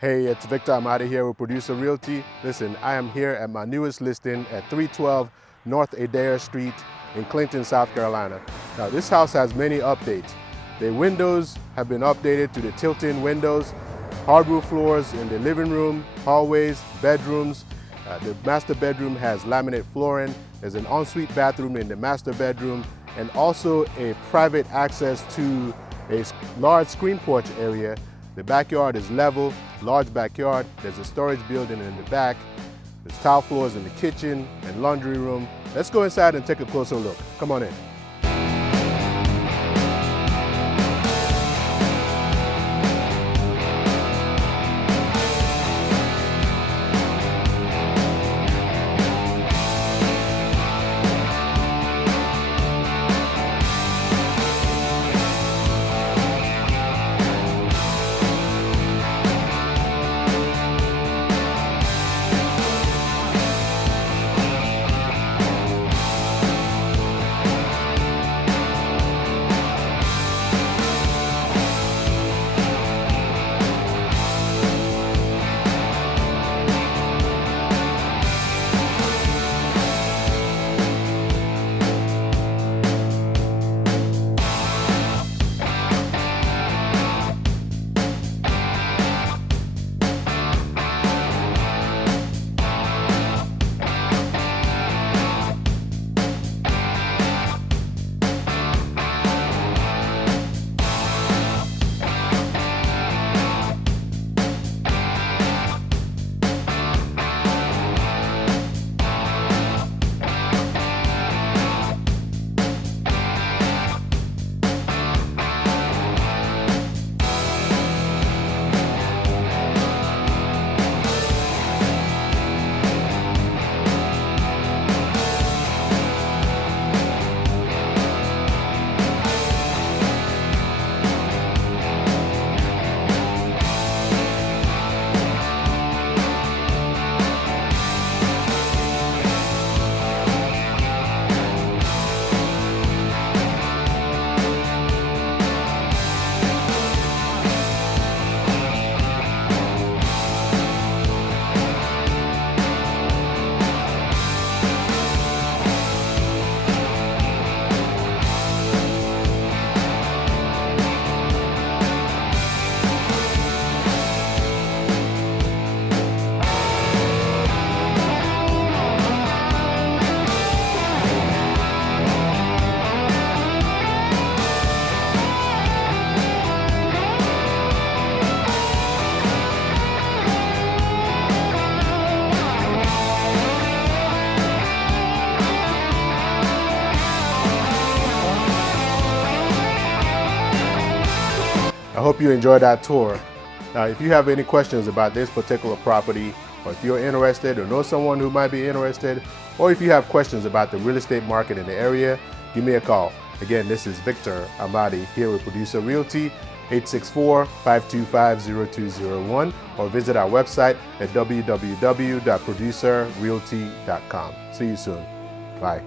Hey, it's Victor. I'm out of here with Producer Realty. Listen, I am here at my newest listing at 312 North Adair Street in Clinton, South Carolina. Now, this house has many updates. The windows have been updated to the tilt-in windows, hardwood floors in the living room, hallways, bedrooms. The master bedroom has laminate flooring. There's an ensuite bathroom in the master bedroom and also a private access to a large screen porch area. The backyard is level, large backyard. There's a storage building in the back. There's tile floors in the kitchen and laundry room. Let's go inside and take a closer look. Come on in. I hope you enjoyed that tour. Now, if you have any questions about this particular property, or if you're interested or know someone who might be interested, or if you have questions about the real estate market in the area, give me a call. Again, this is Victor Amadi here with Producer Realty, 864-525-0201, or visit our website at www.producerrealty.com. See you soon. Bye.